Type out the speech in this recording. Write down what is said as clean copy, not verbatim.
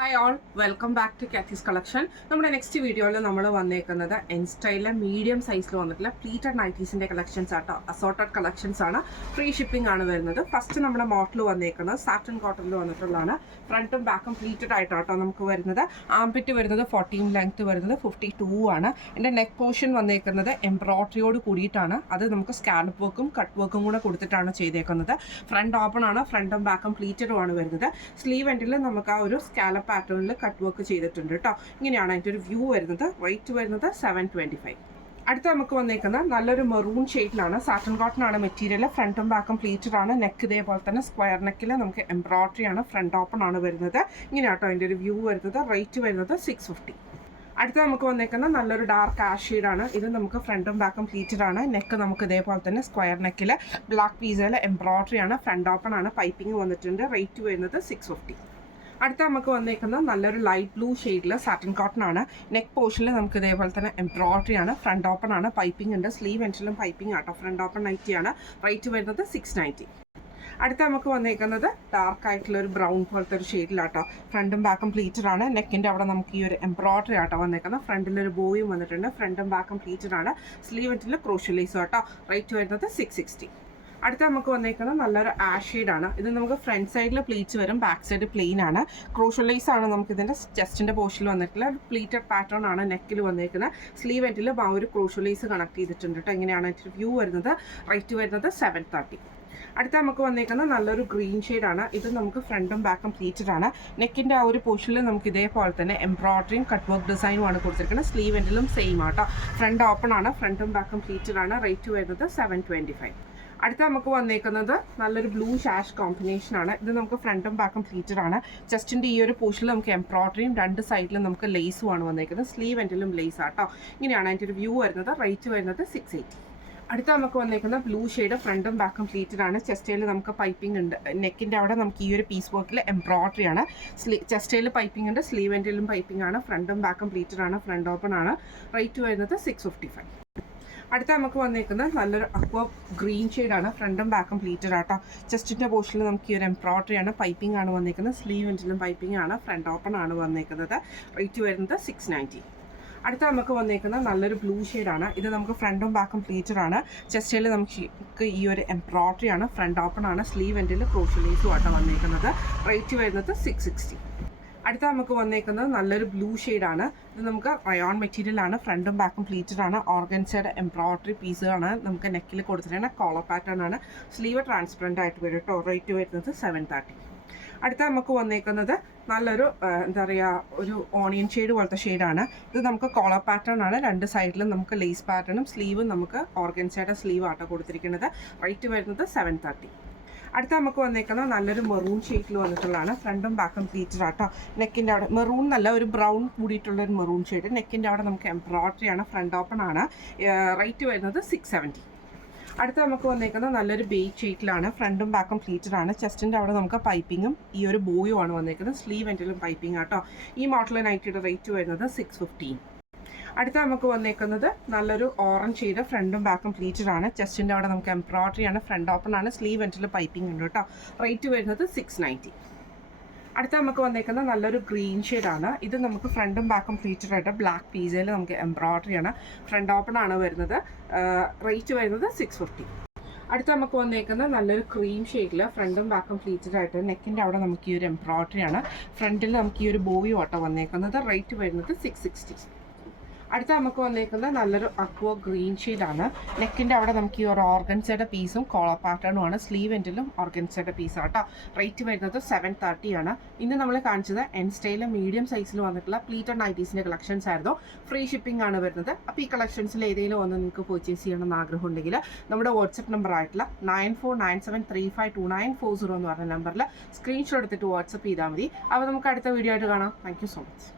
Hi all, welcome back to കാത്തീസ് collection. നമ്മുടെ next വീഡിയോയിൽ നമ്മൾ വന്നേക്കുന്നത് എൻ സ്റ്റൈലിലെ മീഡിയം സൈസിൽ വന്നിട്ടുള്ള പ്ലീറ്റഡ് നൈറ്റീസിൻ്റെ കളക്ഷൻസ് ആട്ടോ. അസോർട്ടഡ് കളക്ഷൻസ് ആണ്, ഫ്രീ ഷിപ്പിംഗ് ആണ് വരുന്നത്. ഫസ്റ്റ് നമ്മുടെ മോഡൽ വന്നേക്കുന്നത് സാറ്റൻ കോട്ടണിൽ വന്നിട്ടുള്ളതാണ്. ഫ്രണ്ടും ബാക്കും പ്ലീറ്റഡ് ആയിട്ടാട്ടോ നമുക്ക് വരുന്നത്. ആംപിറ്റ് വരുന്നത് 14 ലെങ്ത് വരുന്നത് 52 ആണ്. എൻ്റെ നെക്ക് പോർഷൻ വന്നേക്കുന്നത് എംബ്രോയിഡറിയോട് കൂടിയിട്ടാണ്. അത് നമുക്ക് സ്കാലപ്പ് വർക്കും കട്ട് വർക്കും കൂടെ കൊടുത്തിട്ടാണ് ചെയ്തേക്കുന്നത്. ഫ്രണ്ട് ഓപ്പൺ ആണ്, ഫ്രണ്ടും ബാക്കും പ്ലീറ്റഡും ആണ് വരുന്നത്. സ്ലീവ് എൻഡിൽ നമുക്ക് ആ ഒരു സ്കാലപ്പ് പാറ്റേണിൽ കട്ട് വർക്ക് ചെയ്തിട്ടുണ്ട് കേട്ടോ. ഇങ്ങനെയാണ് അതിൻ്റെ ഒരു വ്യൂ വരുന്നത്. റേറ്റ് വരുന്നത് 725. അടുത്ത നമുക്ക് വന്നേക്കുന്ന നല്ലൊരു മെറൂൺ ഷെയ്ഡിലാണ്. സാറ്റൻ കോട്ടൺ ആണ് മെറ്റീരിയൽ. ഫ്രണ്ടും ബാക്കും പ്ലീറ്റഡ് ആണ്. നെക്ക് ഇതേപോലെ തന്നെ സ്ക്വയർ നെക്കിൽ നമുക്ക് എംബ്രോയിഡറി ആണ്. ഫ്രണ്ട് ഓപ്പൺ ആണ് വരുന്നത്. ഇങ്ങനെയാട്ടോ അതിൻ്റെ ഒരു വ്യൂ വരുന്നത്. റേറ്റ് വരുന്നത് 650. അടുത്ത നമുക്ക് വന്നേക്കുന്ന നല്ലൊരു ഡാർക്ക് ആഷ് ഷെയ്ഡാണ്. ഇത് നമുക്ക് ഫ്രണ്ടും ബാക്കും പ്ലീറ്റഡ് ആണ്. നെക്ക് നമുക്ക് ഇതേപോലെ തന്നെ സ്ക്വയർ നെക്കിൽ ബ്ലാക്ക് പീസിൽ എംബ്രോയിഡറി ആണ്. ഫ്രണ്ട് ഓപ്പൺ ആണ്. പൈപ്പിംഗ് വന്നിട്ടുണ്ട്. റേറ്റ് വരുന്നത് 650. അടുത്ത നമുക്ക് വന്നേക്കുന്നത് നല്ലൊരു ലൈറ്റ് ബ്ലൂ ഷെയ്ഡിൽ സാറ്റൻ കോട്ടൺ ആണ്. നെക്ക് പോർഷനിൽ നമുക്ക് ഇതേപോലെ തന്നെ എംബ്രോയിഡറി ആണ്. ഫ്രണ്ട് ഓപ്പൺ ആണ്. പൈപ്പിംഗ് ഉണ്ട്. സ്ലീവ് എൻഡിലും പൈപ്പിംഗ് ആട്ടോ. ഫ്രണ്ട് ഓപ്പൺ നൈറ്റിയാണ്. റേറ്റ് വരുന്നത് 690. അടുത്ത നമുക്ക് വന്നേക്കുന്നത് ഡാർക്ക് ആയിട്ടുള്ള ഒരു ബ്രൗൺ പോലത്തെ ഒരു ഷെയ്ഡിലാട്ടോ. ഫ്രണ്ടും ബാക്കും പ്ലീറ്റഡ് ആണ്. നെക്കിൻ്റെ അവിടെ നമുക്ക് ഈ ഒരു എംബ്രോയിഡറി ആട്ടോ വന്നേക്കുന്നത്. ഫ്രണ്ടിലൊരു ബോയും വന്നിട്ടുണ്ട്. ഫ്രണ്ടും ബാക്കും പ്ലീറ്റഡ് ആണ്. സ്ലീവ് എൻഡിൽ ക്രോഷ്യോ ലേസും ആട്ടോ. റേറ്റ് വരുന്നത് 660. അടുത്ത നമുക്ക് വന്നേക്കുന്നത് നല്ലൊരു ആഷ് ഷെയ്ഡാണ്. ഇത് നമുക്ക് ഫ്രണ്ട് സൈഡിൽ പ്ലീറ്റ്സ് വരും, ബാക്ക് സൈഡ് പ്ലെയിൻ ആണ്. ക്രോഷ്യോ ലേസ് ആണ് നമുക്ക് ഇതിൻ്റെ ചെസ്റ്റിൻ്റെ പോർഷനിൽ വന്നിട്ടുള്ള പ്ലീറ്റഡ് പാറ്റേൺ ആണ് നെക്കിൽ വന്നേക്കുന്നത്. സ്ലീവ് എൻഡിൽ ആ ഒരു ക്രോഷ്യോ ലേസ് കണക്ട് ചെയ്തിട്ടുണ്ട് കേട്ടോ. ഇങ്ങനെയാണ് അതിൻ്റെ വ്യൂ വരുന്നത്. റേറ്റ് വരുന്നത് 730. അടുത്ത നമുക്ക് വന്നേക്കുന്നത് നല്ലൊരു ഗ്രീൻ ഷെയ്ഡാണ്. ഇത് നമുക്ക് ഫ്രണ്ടും ബാക്കും പ്ലീറ്റഡ് ആണ്. നെക്കിൻ്റെ ആ ഒരു പോർഷനിൽ നമുക്ക് ഇതേപോലെ തന്നെ എംബ്രോയിഡറിയും കട്ട് വർക്ക് ഡിസൈനും ആണ് കൊടുത്തിരിക്കുന്നത്. സ്ലീവ് എൻഡിലും സെയിം ആട്ടോ. ഫ്രണ്ട് ഓപ്പൺ ആണ്. ഫ്രണ്ടും ബാക്കും പ്ലീറ്റഡ് ആണ്. റേറ്റ് വരുന്നത് 725. അടുത്ത നമുക്ക് വന്നേക്കുന്നത് നല്ലൊരു ബ്ലൂ ഷാഷ് കോമ്പിനേഷൻ ആണ്. ഇത് നമുക്ക് ഫ്രണ്ടും ബാക്കും പ്ലീറ്റഡ് ആണ്. ചെസ്റ്റിൻ്റെ ഈ ഒരു പോർഷനിൽ നമുക്ക് എംബ്രോയിഡറിയും രണ്ട് സൈഡിലും നമുക്ക് ലേസും ആണ് വന്നേക്കുന്നത്. സ്ലീവ് എൻഡിലും ലേസ് ആട്ടോ. ഇങ്ങനെയാണ് അതിൻ്റെ ഒരു വ്യൂ വരുന്നത്. റേറ്റ് വരുന്നത് 680. അടുത്ത നമുക്ക് വന്നേക്കുന്ന ബ്ലൂ ഷെയ്ഡ് ഫ്രണ്ടും ബാക്കും പ്ലീറ്റഡ് ആണ്. ചെസ്റ്റയിൽ നമുക്ക് പൈപ്പിംഗ് ഉണ്ട്. നെക്കിൻ്റെ അവിടെ നമുക്ക് ഈ ഒരു പീസ് വർക്കിൽ എംബ്രോയിഡറി ആണ്. ചെസ്റ്റയിൽ പൈപ്പിംഗ് ഉണ്ട്. സ്ലീവ് എൻഡിലും പൈപ്പിംഗ് ആണ്. ഫ്രണ്ടും ബാക്കും പ്ലീറ്റഡ് ആണ്. ഫ്രണ്ട് ഓപ്പൺ ആണ്. റേറ്റ് വരുന്നത് 655. അടുത്ത നമുക്ക് വന്നേക്കുന്നത് നല്ലൊരു അക്വ ഗ്രീൻ ഷെയ്ഡാണ്. ഫ്രണ്ടും ബാക്കും പ്ലീറ്റഡ് ആട്ടോ. ചെസ്റ്റിൻ്റെ പോർഷനിൽ നമുക്ക് ഈ ഒരു എംബ്രോയിഡറി ആണ്. പൈപ്പിംഗ് ആണ് വന്നേക്കുന്നത്. സ്ലീവ് എൻഡിലും പൈപ്പിംഗ് ആണ്. ഫ്രണ്ട് ഓപ്പൺ ആണ് വന്നേക്കുന്നത്. റേറ്റ് വരുന്നത് 690. അടുത്ത നമുക്ക് വന്നേക്കുന്നത് നല്ലൊരു ബ്ലൂ ഷെയ്ഡാണ്. ഇത് നമുക്ക് ഫ്രണ്ടും ബാക്കും പ്ലീറ്റഡ് ആണ്. ചെസ്റ്റയിൽ നമുക്ക് ഈ ഒരു എംബ്രോയിഡറി ആണ്. ഫ്രണ്ട് ഓപ്പൺ ആണ്. സ്ലീവ് എൻഡിൽ ക്രോഷ്യോ ലേസും ആട്ടോ വന്നേക്കുന്നത്. റേറ്റ് വരുന്നത് 660. അടുത്ത നമുക്ക് വന്നേക്കുന്നത് നല്ലൊരു ബ്ലൂ ഷെയ്ഡാണ്. ഇത് നമുക്ക് റയോൺ മെറ്റീരിയലാണ്. ഫ്രണ്ടും ബാക്കും പ്ലീറ്റഡ് ആണ്. ഓർഗൻസയുടെ എംബ്രോയിഡറി പീസുകളാണ് നമുക്ക് നെക്കിൽ കൊടുത്തിട്ടുണ്ട്. കോളർ പാറ്റേൺ ആണ്. സ്ലീവ് ട്രാൻസ്പെറൻ്റ് ആയിട്ട് വരും കേട്ടോ. റേറ്റ് വരുന്നത് 730. അടുത്ത നമുക്ക് വന്നേക്കുന്നത് നല്ലൊരു എന്താ പറയുക, ഒരു ഓണിയൻ ഷെയ്ഡ് പോലത്തെ ഷെയ്ഡാണ്. ഇത് നമുക്ക് കോളർ പാറ്റേൺ ആണ്. രണ്ട് സൈഡിലും നമുക്ക് ലേസ് പാറ്റേണും സ്ലീവും നമുക്ക് ഓർഗൻസയുടെ സ്ലീവ് ആട്ടോ കൊടുത്തിരിക്കുന്നത്. റേറ്റ് വരുന്നത് 730. അടുത്ത നമുക്ക് വന്നേക്കുന്നത് നല്ലൊരു മെറൂൺ ഷെയ്ഡിൽ വന്നിട്ടുള്ളതാണ്. ഫ്രണ്ടും ബാക്കും പ്ലീറ്റഡ് ആട്ടോ. നെക്കിൻ്റെ അവിടെ മെറൂൺ നല്ല ഒരു ബ്രൗൺ കൂടിയിട്ടുള്ളൊരു മെറൂൺ ഷെയ്ഡ്. നെക്കിൻ്റെ അവിടെ നമുക്ക് എംബ്രോയിഡറി ആണ്. ഫ്രണ്ട് ഓപ്പൺ ആണ്. റേറ്റ് വരുന്നത് 670. അടുത്ത നമുക്ക് വന്നേക്കുന്നത് നല്ലൊരു ബേജ് ഷെയ്ഡിലാണ്. ഫ്രണ്ടും ബാക്കും പ്ലീറ്റഡ് ആണ്. ചെസ്റ്റിൻ്റെ അവിടെ നമുക്ക് പൈപ്പിങ്ങും ഈ ഒരു ബോയും ആണ് വന്നേക്കുന്നത്. സ്ലീവ് എൻഡിലും പൈപ്പിംഗ് ആട്ടോ. ഈ മോഡൽ നൈറ്റിയുടെ റേറ്റ് വരുന്നത് 615. അടുത്ത നമുക്ക് വന്നേക്കുന്നത് നല്ലൊരു ഓറഞ്ച് ഷെയ്ഡ്. ഫ്രണ്ടും ബാക്കും പ്ലീറ്റഡ് ആണ്. ചെസ്റ്റിൻ്റെ അവിടെ നമുക്ക് എംബ്രോയിഡറി ആണ്. ഫ്രണ്ട് ഓപ്പൺ ആണ്. സ്ലീവ് എൻഡിൽ പൈപ്പിംഗ് ഉണ്ട് കേട്ടോ. റേറ്റ് വരുന്നത് 690. അടുത്ത നമുക്ക് വന്നേക്കുന്നത് നല്ലൊരു ഗ്രീൻ ഷെയ്ഡാണ്. ഇത് നമുക്ക് ഫ്രണ്ടും ബാക്കും പ്ലീറ്റഡ് ആയിട്ട് ബ്ലാക്ക് പീസയിൽ നമുക്ക് എംബ്രോയിഡറി ആണ്. ഫ്രണ്ട് ഓപ്പൺ ആണ് വരുന്നത്. റേറ്റ് വരുന്നത് 650. അടുത്ത നമുക്ക് വന്നേക്കുന്നത് നല്ലൊരു ക്രീം ഷെയ്ഡിൽ ഫ്രണ്ടും ബാക്കും പ്ലീറ്റഡ് ആയിട്ട് നെക്കിൻ്റെ അവിടെ നമുക്ക് ഈ ഒരു എംബ്രോയിഡറി ആണ്. ഫ്രണ്ടിൽ നമുക്ക് ഈ ഒരു ബോയും ഓട്ടോ വന്നേക്കുന്നത്. റേറ്റ് വരുന്നത് 660. അടുത്ത നമുക്ക് വന്നേക്കുന്നത് നല്ലൊരു അക്വ ഗ്രീൻ ഷെയ്ഡാണ്. നെക്കിൻ്റെ അവിടെ നമുക്ക് ഈ ഒരു ഓർഗൻസയുടെ പീസും കോളർ പാറ്റേണും ആണ്. സ്ലീവ് എൻഡിലും ഓർഗൻസയുടെ പീസാണ് കേട്ടോ. റേറ്റ് വരുന്നത് 730 ആണ്. ഇന്ന് നമ്മൾ കാണിച്ചത് എൻ സ്റ്റൈലിൽ മീഡിയം സൈസിൽ വന്നിട്ടുള്ള പ്ലീറ്റഡ് നൈറ്റീസിൻ്റെ കളക്ഷൻസ് ആയിരുന്നു. ഫ്രീ ഷിപ്പിംഗ് ആണ് വരുന്നത്. അപ്പോൾ ഈ കളക്ഷൻസിൽ ഏതെങ്കിലും ഒന്ന് നിങ്ങൾക്ക് പർച്ചേസ് ചെയ്യണമെന്ന് ആഗ്രഹം ഉണ്ടെങ്കിൽ നമ്മുടെ വാട്സപ്പ് നമ്പർ ആയിട്ടുള്ള 9497352940 എന്ന് പറഞ്ഞ നമ്പറിൽ സ്ക്രീൻഷോട്ട് എടുത്തിട്ട് വാട്സപ്പ് ചെയ്താൽ മതി. അപ്പോൾ നമുക്ക് അടുത്ത വീഡിയോ ആയിട്ട് കാണാം. Thank you so much.